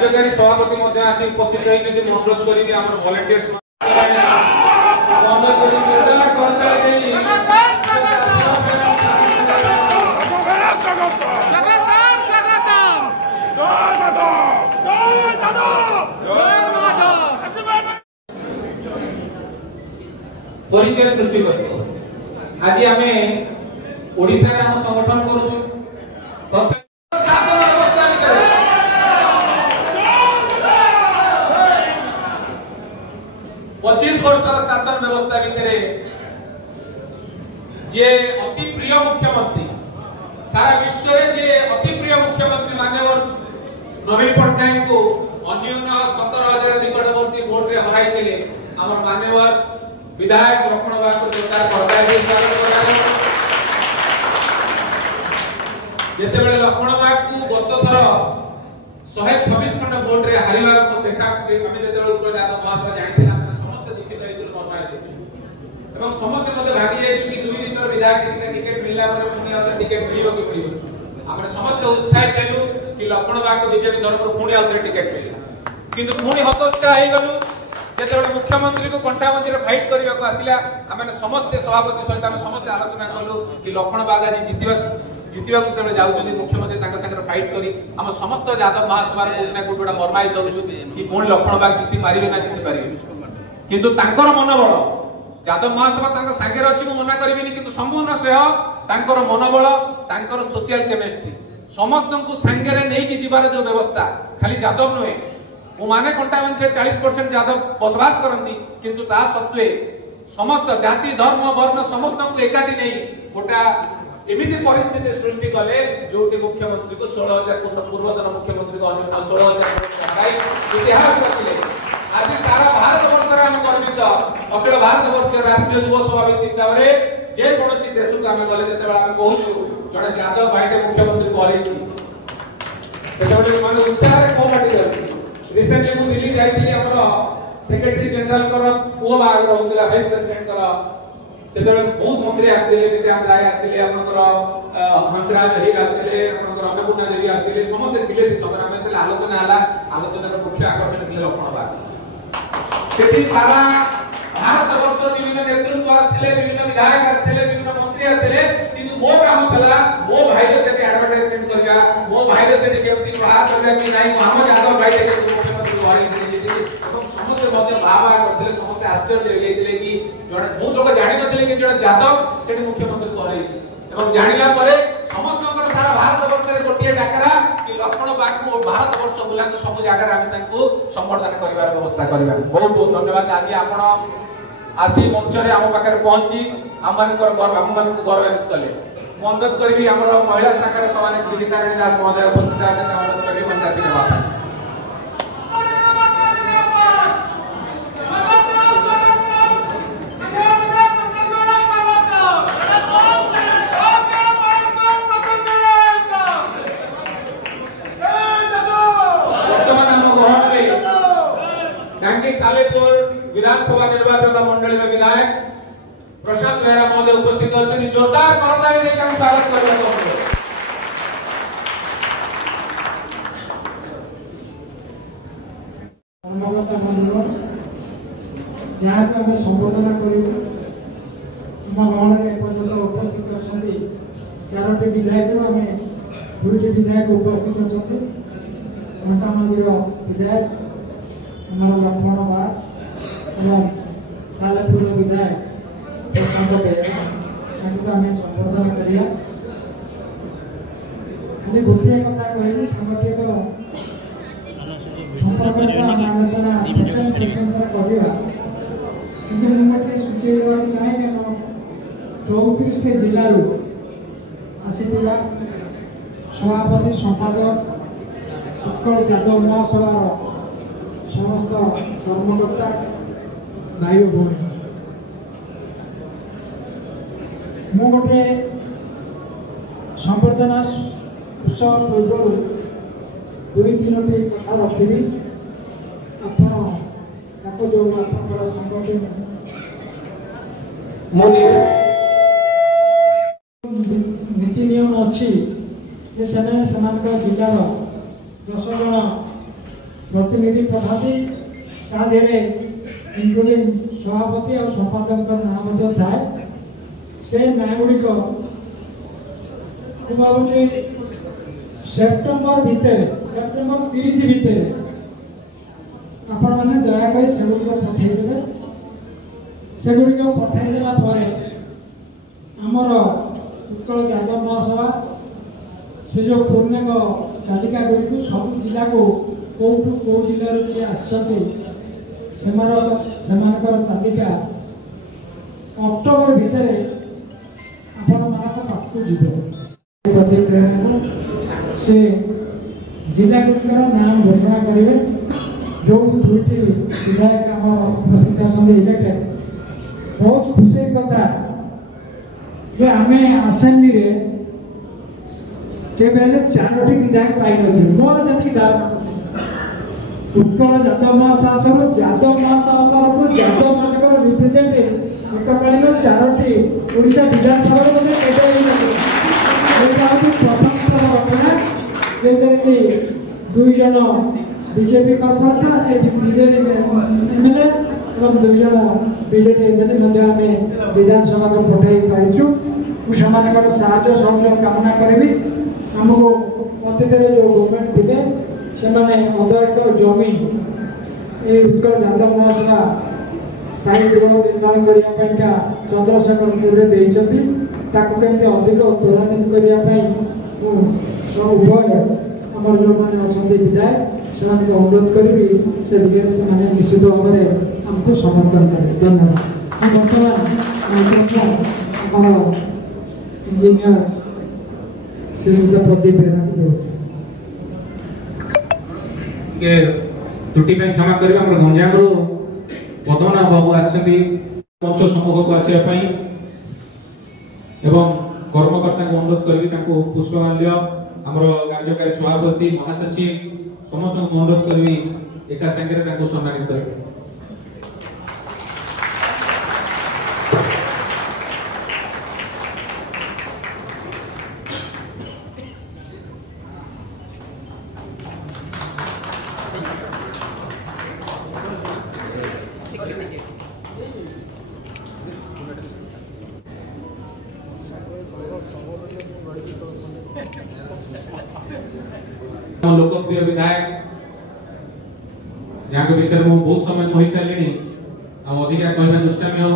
कार्यकारी सभापति मध्य आसी उपस्थित रही अनुरोध करी आम वॉलंटियर्स परिचय सृष्टि कर आज आम ओडिशा रे हम संगठन करूछु शासन व्यवस्था भितर 25 वर्षर शासन व्यवस्था भितर जे अति प्रिय मुख्यमंत्री सारा विश्व रे जे अति प्रिय मुख्यमंत्री माननीय नवीन पट्टनायक को अन्यून 17,000 निकटवर्ती वोट रे हराई दिले हमर माननीय विधायक लक्ष्मण बाग को जोरदार करताली स्वागत करालो जेते बेले लक्ष्मण बाग को गत थर 126 खंड वोट रे हारिवार को देखा आमे जेते बेले ऊपर जात महासभा जानिथिला समस्त दुखित होइतिल मरमाय एवं समस्त मते भागी जाय कि 2 दिन तर विधायक टिकट मिलला पर पुनी आते टिकट मिलिबो कि मिलिबो हमरे समस्त उत्साहित हेलु कि लक्ष्मण बाग को बीजेपी तरफ पुनी आते टिकट मिलला किंतु पुनी हतोत्साह हे गलु जेते मुख्यमंत्री को कंटाबंजी फाइट करने को आसिला आमे समस्त सभापति सहित आमे समस्त आलोचना कलु कि लक्ष्मण बाग आज जितिबा को जाउछथि मुख्यमंत्री ताका संगे फाइट करी हम समस्त यादव महासभा कोटना कोटोडा मरमाई दउछु कि कोन लक्ष्मण बाग जिति मारिबे ना जिति पारिबे किंतु तांकर मनोबल यादव महासभा तांका संगे अछि को मना करबिनी किंतु संपूर्ण सेह तांकर मनोबल तांकर सोशल केमिस्ट्री समस्त को संगे रे नै कि जीवार जो व्यवस्था खाली यादव नहे मु माने कंटाबंजी 40% यादव बसवास करती किंतु ता सत्वे समस्त जाति धर्म वर्ण समस्त को एकाठी नहीं गोटा एमिति परिस्थिति सृष्टि कले जोटी मुख्यमंत्री को 16,000 पूर्वतन मुख्यमंत्री को अन्य 16,000 इतिहास रखिले आज सारा भारत वर्ष रे हम गर्वित अखिल भारत वर्ष राष्ट्रीय युवा सभापति हिसाब रे जे कोनोसी देश को हम गले जते हम कहूछु जड़े यादव भाई मुख्यमंत्री को हरैछि सेते माने उत्साह रे को बाटी रहती रिसेंटली मु दिल्ली जाइतिली हमर सेक्रेटरी जनरल कर पुओ बाग होतिला वाइस प्रेसिडेंट कर सेते बहुत मंत्री आस्तिले विद्यान राय आस्तिले हमर हंसराज हरि आस्तिले हमर अन्नपूर्णा देवी आस्तिले समस्त थिले से समय हम तले आलोचना हला आलोचना रो मुख्य आकर्षण थिले लक्ष्मण बाग सेठी सारा भारत वर्ष विभिन्न नेतृत्व आस्तिले विभिन्न विधायक आस्तिले विभिन्न मंत्री आस्तिले किंतु मो काम थला मो भाई रे सेठी एडवर्टाइजमेंट करबा मो भाई रे सेठी केमती बाहर करबा कि नहीं मोहम्मद यादव भाई के मुख्यमंत्री वारी से समस्त मते बाबा करथिले समस्त आश्चर्य हो जाइतिले कि जड़े बहुत लोग जानि नथिले कि जड़े यादव सेठी मुख्यमंत्री को हरैछि एवं जानिला परे समस्तकर सारा भारत वर्ष रे गोटिए डाकरा कि लक्ष्मण बाग को भारत वर्ष बुलांत सब जगह हम तांको संवर्धन करिवार व्यवस्था करिबा बहुत बहुत धन्यवाद आज आपण आसी मंच रे हम पाकर पहुंची हमनकर हम मन को गौरवान्वित कले मु अनुरोध करबी हमर महिला शाखा रे सभाने विदिता रानी दास महोदय उपस्थित आछन अनुरोध करबी मंच आसी नेबा सालेपुर विधानसभा निर्वाचन मंडली में विधायक प्रशांत बेहरा महोदय उपस्थित अच्छे जोरदार करताली देके हम स्वागत करबो जहाँ को हम संबोधन करूँ पर्यटन उपस्थित अच्छा 4टी विधायक आम 2टी विधायक उपस्थित अच्छा घंटामंदिर विधायक लक्ष्मण बाग और सालेपुर विधायक प्रशांत बेहरा आम संबोधन करिया खाली गोटे कथा कहली सामाजिक आलोचना सेकेंड सेशन करवा कि मुझे सूची चाहे 34 जिलू आसीथिबा सभापति संपादक उत्कल यादव महासभा समस्त कर्मकर्ता भाई भौणी मु गोटे संबर्धना उत्सव पूर्व 2-3टी कथा रखी आपको जो आप संगठन नीति नियम अच्छी जिलार 10 जन प्रतिनिधि पठाती इनक्लूडिंग सभापति और संपादक नाम थाए से ना गुड़िक भावुँ सेप्टेम्बर भितर सेप्टेम्बर 30 भितर आपण मैंने दयाक से पठेदेवे से गुड़िक पठेदेला आमर उत्कल यादव महासभा से जो पूर्णिम तालिका गुड़ी सब जिला को कौटू कौ जिले किए तालिका अक्टोबर भितर आपण मान पाक से जिला गुड़िकर नाम घोषणा करेंगे जो दुईट विधायक आम उपस्थित इलेक्टेड बहुत खुशी कथा जे आम आसेम्बली केवल 4टी विधायक पाई मोर जी उत्कल यादव महासागर यादव महासागर यादव मान रिप्रेजेंटेटिव एककालीन 4टी ओडिशा विधानसभा प्रथम थर घटना कि 2 जन बीजेपी कॉर्पोरेटर बीजेपी एमएलए और 2 जन बीजेपी एमएलए विधानसभा को पठाई पारिचु मुझे सहयोग कामना करी आमको अतीत जो गवर्नमेंट थे से अदा जमी ये उत्कल यादव महासभा स्थायी गृह निर्माण करने चंद्रशेखरपुर देती कमी अधिक त्वरान्वित करने उभय आम जो मैंने अच्छा विधायक से अनुरोध करी से निश्चित भाव में आमको समर्थन करें। धन्यवाद। बर्तमान इंजीनियर श्रीयुक्त प्रदीप बेरा के त्रुटि क्षमा करें आम गंजाम रु पद्मनाभ बाबू आसछंती मंच सम्मुख को आसिया पई एवं कर्मकर्ता को अनुरोध करी पुष्पमाल्य आमर कार्यकारी सभापति महासचिव समस्त को अनुरोध करी एका संगे सम्मानित करें। लोकप्रिय विधायक जहाँ विषय में बहुत समय कही सारे अधिका कहना दुष्टामी हम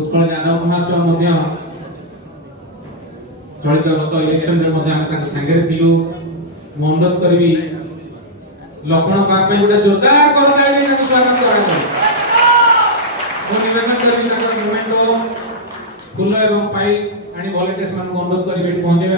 उत्कल यादव महासभा चलित गत इलेक्शन सांगे थी अनुरोध करी लक्ष्मण पाक गोटे जोरदार कर स्वागत मुवेदन फूल एवं पाइप आनी वॉलंटियर्स मान अनुरोध करी पहुंचाई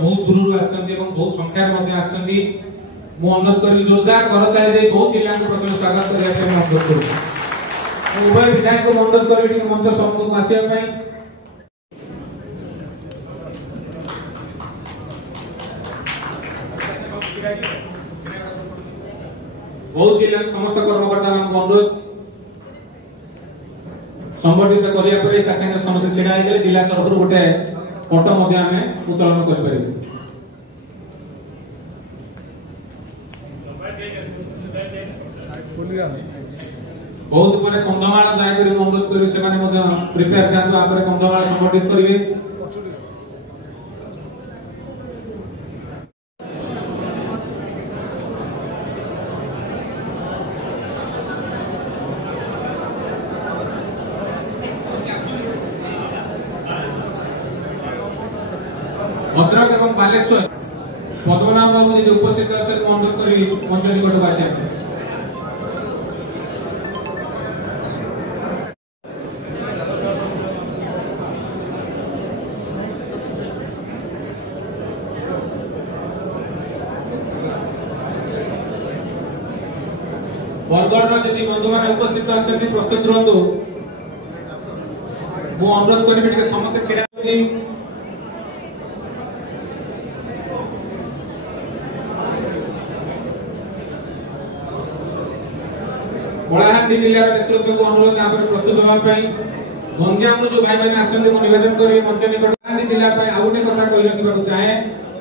बहुत दूर बहुत संख्यार अनुरोध कर जोरदार करताली बहुत जिला प्रथम स्वागत करने अनुरोध करूँ उभय विधायक को अनुरोध करी मंच सम्मुख आसवाई बहुत जिला समस्त कर्मकर्ता अनुरोध संबर्धित करने समस्त छिड़ा हो जिला तरफ गोटे फोटो उत्तोलन कर बहुत पर कंधमाल दयाकोरी अनुरोध करी से प्रिपेयर था कंधमाल संगठित करेंगे भद्रक एवं बालेश्वर पद्मनाभ बाबू जी उपस्थित अनुरोध करी मंच निकट आसिया बरगढ़ जदि बंधु मैंने उपस्थित अच्छा प्रस्तुत रुहतु मु अनुरोध करी समस्त छिड़ा कलाहांडी जिलार नेतृत्व को अनुरोध यहाँ पर प्रस्तुत होगापी गंजाम जो भाई मैंने आसते निवेदन करी मंच निकट कलाहांडी जिला आउ गोटे कथा कही रखा चाहे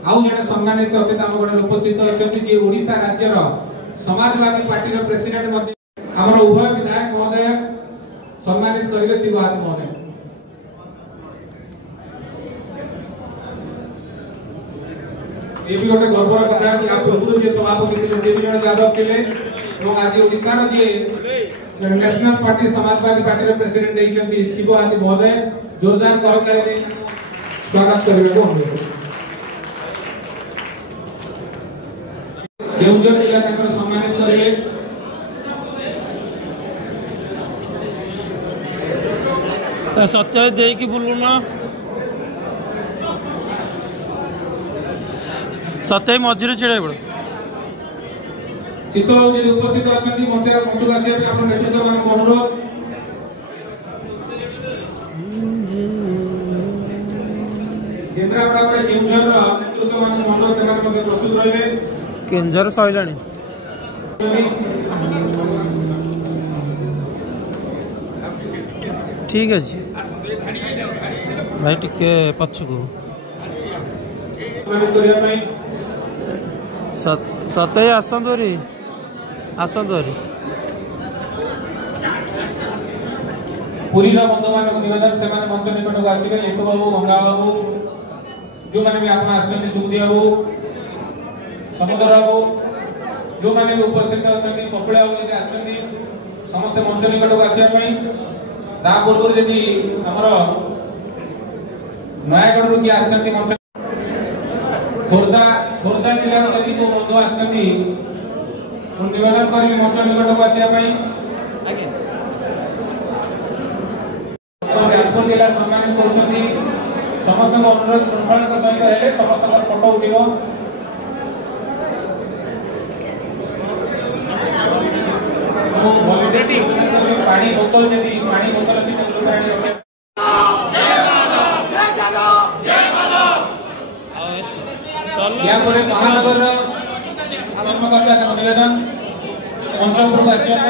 आउ जड़े सम्मानित अतिथि आम गण उपस्थित अच्छा जी ओडिशा राज्यर समाजवादी पार्टी प्रेसिडेंट आमर उभय विधायक महोदय सम्मानित करेंगे शिव हाथी महोदय। ये भी गोटे गर्वर कथा कि आप पूर्व जे सभापति थे से भी जन यादव थे और आज ओडिशा रो जे national party Samajwadi party president देइछंती शिव हाथी महोदय जोरदार सहकारी स्वागत करबे को अनुरोध। केउंझर जिला तक सम्मानित करेंगे सत्य दे कि बोलूना सत्य मझे छिड़ा पड़ शीतल जी उपस्थित अच्छा मंचर मंचक आसा आप नेतृत्व मान अनुरोध। केन्द्रापड़ा केउंझर नेतृत्व मान मंडल से प्रस्तुत रहे केंझर सैलाणी ठीक अच्छे भाई टिके पछकू सत्य आसतरी पुरी बंधु मान निवेदन से मंच निकट को आसवे लिंटू बाबू गंगा बाबू जो मैंने भी आप सुखदी बाबू समुद्र बाबू जो मैंने भी उपस्थित अच्छा कपिला बाबू समस्त मंच निकट को आसवाई पूर्व जी आमर नयागढ़ किए आसचंती मंच खोर्धा जिला जदि को बंधु आसचंती निवेदन करी मंच निकट को आसवाई जाजपुर जिला सम्मानित कर समस्त अनुरोध श्रृंखला सहित है समस्त फोटो उठो पानी बोतल जदि पानी बोतल अच्छी या महानगर कर्मकर्ता निवेदन मंच उपरको आसवा